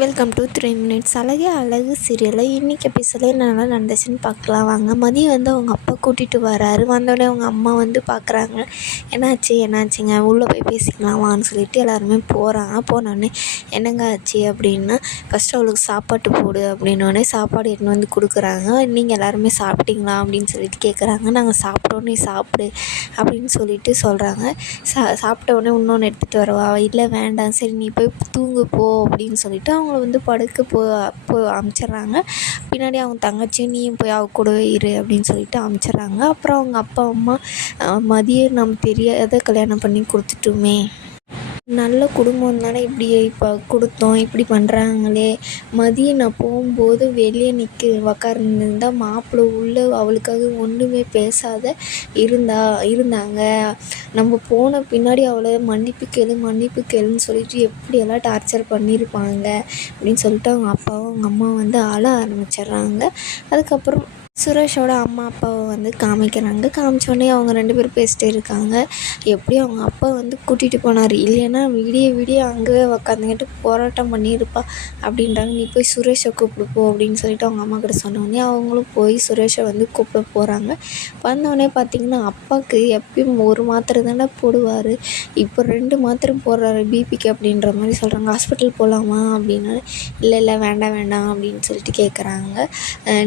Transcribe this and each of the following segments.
Welcome to 3 minutes. அழகே அழகு சீரியலில் இன்றைக்கி எபிசோடில் என்னென்ன நடந்துச்சுன்னு பார்க்கலாம் வாங்க. மதியம் அவங்க அப்பா கூட்டிகிட்டு வராரு. வந்தோடனே அவங்க அம்மா பார்க்குறாங்க. என்னாச்சுங்க, உள்ளே போய் பேசிக்கலாம் வான்னு சொல்லிட்டு எல்லாருமே போகிறாங்க. போனோடனே என்னங்க ஆச்சு அப்படின்னா, ஃபஸ்ட்டு அவளுக்கு சாப்பாட்டு போடு அப்படின்னோடனே சாப்பாடு எடுத்துன்னு கொடுக்குறாங்க. நீங்கள் எல்லாருமே சாப்பிட்டீங்களா அப்படின்னு சொல்லிட்டு கேட்குறாங்க. நாங்கள் சாப்பிட்டோம், நீ சாப்பிடு அப்படின்னு சொல்லிட்டு சொல்கிறாங்க. சாப்பிட்ட உடனே இன்னொன்று எடுத்துகிட்டு வரவா? இல்லை வேண்டாம், சரி நீ போய் தூங்கு போ அப்படின்னு சொல்லிட்டு அவங்கள படுக்க அனுப்பிச்சிட்றாங்க. பின்னாடி அவங்க தங்கச்சியும் நீயும் போய் அவ கூடவே இரு அப்படின்னு சொல்லிட்டு அனுப்பிச்சிட்றாங்க. அப்புறம் அவங்க அப்பா அம்மா மதியம் நம்ம தெரியாத கல்யாணம் பண்ணி கொடுத்துட்டோமே, நல்ல குடும்பம் தானே, இப்படி இப்போ கொடுத்தோம், இப்படி பண்ணுறாங்களே. மதியம் நான் போகும்போது வெளியே உக்காந்துருந்தால் மாப்பிள்ளை உள்ளே அவளுக்காக ஒன்றுமே பேசாத இருந்தாங்க. நம்ம போன பின்னாடி அவளை மன்னிப்பு கேளுன்னு சொல்லிட்டு எப்படியெல்லாம் டார்ச்சர் பண்ணியிருப்பாங்க அப்படின்னு சொல்லிட்டு அவங்க அப்பாவும் அவங்க அம்மா அழ ஆரம்பிச்சிடுறாங்க. அதுக்கப்புறம் சுரேஷோட அம்மா அப்பாவை காமிக்கிறாங்க. காமிச்சோடனே அவங்க 2 பேரும் பேசிட்டே இருக்காங்க. எப்படியும் அவங்க அப்பா கூட்டிகிட்டு போனார், இல்லைன்னா விடிய அங்கேயே உக்காந்துக்கிட்டு போராட்டம் பண்ணியிருப்பா அப்படின்றாங்க. நீ போய் சுரேஷை கூப்பிட்டு போ அப்படின்னு சொல்லிட்டு அவங்க அம்மா கிட்ட சொன்னோடனே அவங்களும் போய் சுரேஷை கூப்பிட போகிறாங்க. வந்தோடனே பார்த்திங்கன்னா, அப்பாவுக்கு எப்பயும் 1 மாத்திரை தானே போடுவார், இப்போ 2 மாத்திரை போடுறாரு பிபிக்கு அப்படின்ற மாதிரி சொல்கிறாங்க. ஹாஸ்பிட்டல் போகலாமா அப்படின்னா, இல்லை வேண்டாம் அப்படின்னு சொல்லிட்டு கேட்குறாங்க.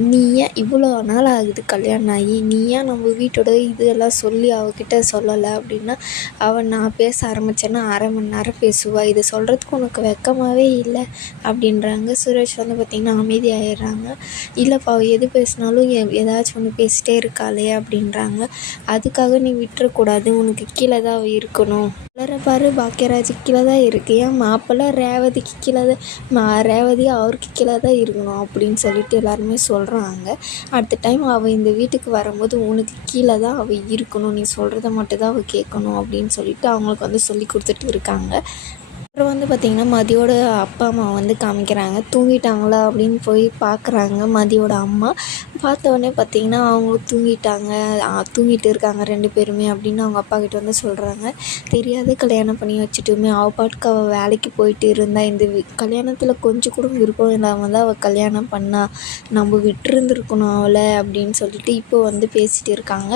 நீ ஏன் இவ்வளோ நாள் ஆகுது கல்யாணம் ஆகி, நீ ஏன் நம்ம வீட்டோட இதெல்லாம் சொல்லி அவகிட்ட சொல்லலை அப்படின்னா, நான் பேச ஆரம்பித்தேன்னா 1/2 மணி நேரம் பேசுவா, இதை சொல்கிறதுக்கு உனக்கு வெக்கமாகவே இல்லை அப்படின்றாங்க. சுரேஷ் பார்த்திங்கன்னா அமைதியாகிடுறாங்க. இல்லைப்பா, எது பேசினாலும் ஏதாச்சும் ஒன்று பேசிகிட்டே இருக்காளே அப்படின்றாங்க. அதுக்காக நீ விட்டுறக்கூடாது, உனக்கு கீழே தான் இருக்கணும். பாரு, பாக்கியராஜ் கீழே தான் இருக்குது, ஏன் மாப்பிள்ளை ரேவதிக்கு கீழே தான், ரேவதி அவருக்கு கீழே தான் இருக்கணும் அப்படின்னு சொல்லிட்டு எல்லாருமே சொல்கிறாங்க. அடுத்த டைம் அவள் இந்த வீட்டுக்கு வரும்போது உனக்கு கீழே தான் அவள் இருக்கணும், நீ சொல்கிறத மட்டும் தான் அவள் கேட்கணும் அப்படின்னு சொல்லிட்டு அவங்களுக்கு சொல்லி கொடுத்துட்டு இருக்காங்க. அப்புறம் பார்த்திங்கன்னா, மதியோட அப்பா அம்மா காமிக்கிறாங்க. தூங்கிட்டாங்களா அப்படின்னு போய் பார்க்குறாங்க. மதியோட அம்மா பார்த்தோடனே பார்த்திங்கன்னா, அவங்களும் தூங்கிட்டு இருக்காங்க 2 பேருமே அப்படின்னு அவங்க அப்பா கிட்ட சொல்கிறாங்க. தெரியாத கல்யாணம் பண்ணி வச்சுட்டுமே, அவள் பாட்டுக்கு அவள் வேலைக்கு போயிட்டு இருந்தால், இந்த கல்யாணத்தில் கொஞ்சம் கூட விருப்பம் இல்லாமல் தான் அவள் கல்யாணம் பண்ணா, நம்ம விட்டுருந்துருக்கணும் அவளை அப்படின்னு சொல்லிட்டு இப்போ பேசிகிட்டு இருக்காங்க.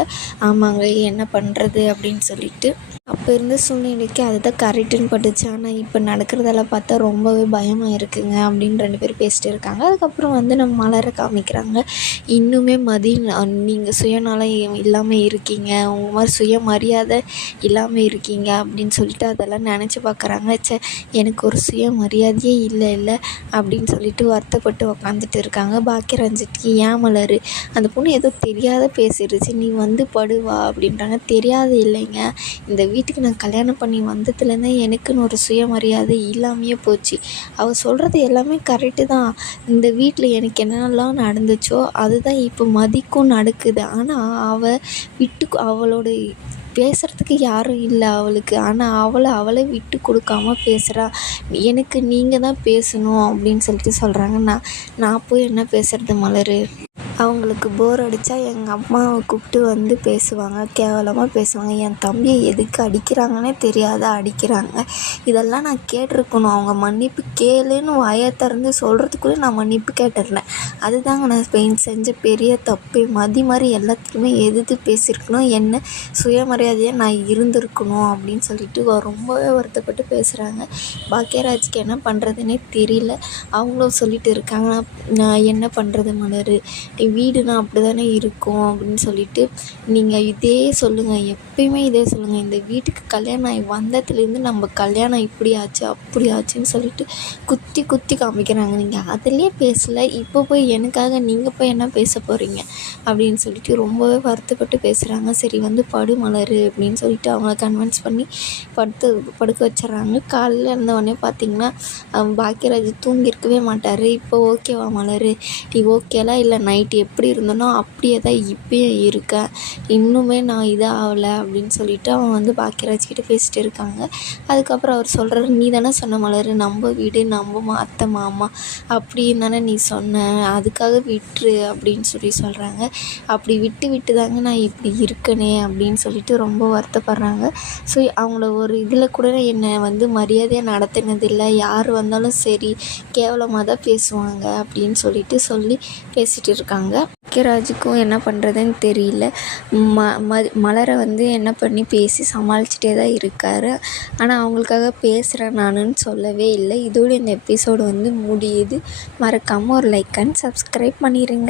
ஆமாங்க, என்ன பண்ணுறது அப்படின்னு சொல்லிட்டு அப்போ இருந்த சூழ்நிலைக்கு அதுதான் கரெக்டுன்னு பட்டுச்சு. ஆனால் இப்போ நடக்கிறதெல்லாம் பார்த்தா ரொம்பவே பயமாக இருக்குங்க அப்படின்னு 2 பேர் பேசிட்டு இருக்காங்க. அதுக்கப்புறம் நம்ம மலரை காமிக்கிறாங்க. இன்னுமே நீங்கள் சுயநலம் இல்லாமல் இருக்கீங்க, உங்கள் மாதிரி சுயமரியாதை இல்லாமல் இருக்கீங்க அப்படின்னு சொல்லிட்டு அதெல்லாம் நினச்சி பார்க்குறாங்க. எனக்கு ஒரு சுயமரியாதையே இல்லை அப்படின்னு சொல்லிட்டு வருத்தப்பட்டு உக்காந்துட்டு இருக்காங்க. பாக்கியராஜுக்கு ஏன் மலர், அந்த பொண்ணு ஏதோ தெரியாத பேசிடுச்சு, நீ படுவா அப்படின்றாங்க. தெரியாது இல்லைங்க, இந்த வீட்டுக்கு நான் கல்யாணம் பண்ணி வந்ததுலேருந்து எனக்குன்னு ஒரு சுயமரியாதை இல்லாமையே போச்சு. அவள் சொல்கிறது எல்லாமே கரெக்டு தான். இந்த வீட்டில் எனக்கு என்னென்னலாம் நடந்துச்சோ அதுதான் இப்போ மதிக்கும் நடக்குது. ஆனால் அவளோட பேசுகிறதுக்கு யாரும் இல்லை அவளுக்கு. ஆனால் அவளை விட்டு கொடுக்காம பேசுகிறா. எனக்கு நீங்கள் தான் பேசணும் அப்படின்னு சொல்லிட்டு சொல்கிறாங்க. நான் போய் என்ன பேசுகிறது மலர்? அவங்களுக்கு போர் அடித்தா எங்கள் அம்மாவை கூப்பிட்டு பேசுவாங்க, கேவலமாக பேசுவாங்க. என் தம்பியை எதுக்கு அடிக்கிறாங்கன்னே தெரியாத அடிக்கிறாங்க. இதெல்லாம் நான் கேட்டிருக்கணும். அவங்க மன்னிப்பு கேளுன்னு வாயை திறந்து சொல்கிறதுக்குள்ளே நான் மன்னிப்பு கேட்டுடுறேன். அதுதாங்க நான் செஞ்ச பெரிய தப்பு. மாதிரி எல்லாத்துக்குமே எதிர்த்து பேசியிருக்கணும், என்ன சுயமரியாதையாக நான் இருந்திருக்கணும் அப்படின்னு சொல்லிட்டு ரொம்பவே வருத்தப்பட்டு பேசுகிறாங்க. பாக்கியராஜுக்கு என்ன பண்ணுறதுனே தெரியல. அவங்களும் சொல்லிட்டு இருக்காங்க, நான் என்ன பண்ணுறது மலர், வீடுனா அப்படி தானே இருக்கும் அப்படின்னு சொல்லிட்டு நீங்கள் இதே சொல்லுங்கள், எப்பயுமே இதே சொல்லுங்கள். இந்த வீட்டுக்கு கல்யாணம் ஆகி வந்ததுலேருந்து நம்ம கல்யாணம் இப்படி ஆச்சு அப்படி ஆச்சுன்னு சொல்லிட்டு குத்தி காமிக்கிறாங்க. நீங்கள் அதிலே பேசலை, இப்போ போய் எனக்காக நீங்கள் போய் என்ன பேச போகிறீங்க அப்படின்னு சொல்லிட்டு ரொம்பவே வருத்தப்பட்டு பேசுகிறாங்க. சரி படு மலர் அப்படின்னு சொல்லிட்டு அவங்கள கன்வின்ஸ் பண்ணி படுக்க வச்சிட்றாங்க. காலையில் இருந்தவொடனே பார்த்திங்கன்னா, பாக்கியராஜ் தூங்கியிருக்கவே மாட்டார். இப்போ ஓகேவா மலர், நீ ஓகேலாம் இல்லை, நைட்டு எப்படி இருந்தனோ அப்படியே தான் இப்பயும் இருக்கேன், இன்னுமே நான் ஆகலை அப்படின்னு சொல்லிட்டு அவன் வந்து பாக்கியராஜ் கிட்ட பேசிட்டு இருக்காங்க. அதுக்கப்புறம் அவர் சொல்கிறாரு, நீ தானே சொன்ன மலர், நம்ம வீடு நம்ம அத்தை மாமா அப்படின்னு தானே நீ சொன்ன, அதுக்காக விட்டுரு அப்படின்னு சொல்கிறாங்க. அப்படி விட்டு தாங்க நான் இப்படி இருக்கனே அப்படின்னு சொல்லிட்டு ரொம்ப வருத்தப்படுறாங்க. ஸோ அவங்கள ஒரு இதில் கூட என்னை வந்து மரியாதையாக நடத்தினதில்லை, யார் வந்தாலும் சரி கேவலமாக தான் பேசுவாங்க அப்படின்னு சொல்லி பேசிகிட்டு இருக்காங்க. பாக்கியராஜுக்கும் என்ன பண்ணுறதுன்னு தெரியல. மலரை வந்து என்ன பண்ணி பேசி சமாளிச்சுட்டே தான் இருக்கார். ஆனால் அவங்களுக்காக பேசுகிறேன் நானுன்னு சொல்லவே இல்லை. இதோடு இந்த எபிசோடு வந்து முடியுது. மறக்காமல் ஒரு லைக் அண்ட் சப்ஸ்கிரைப் பண்ணிடுங்க.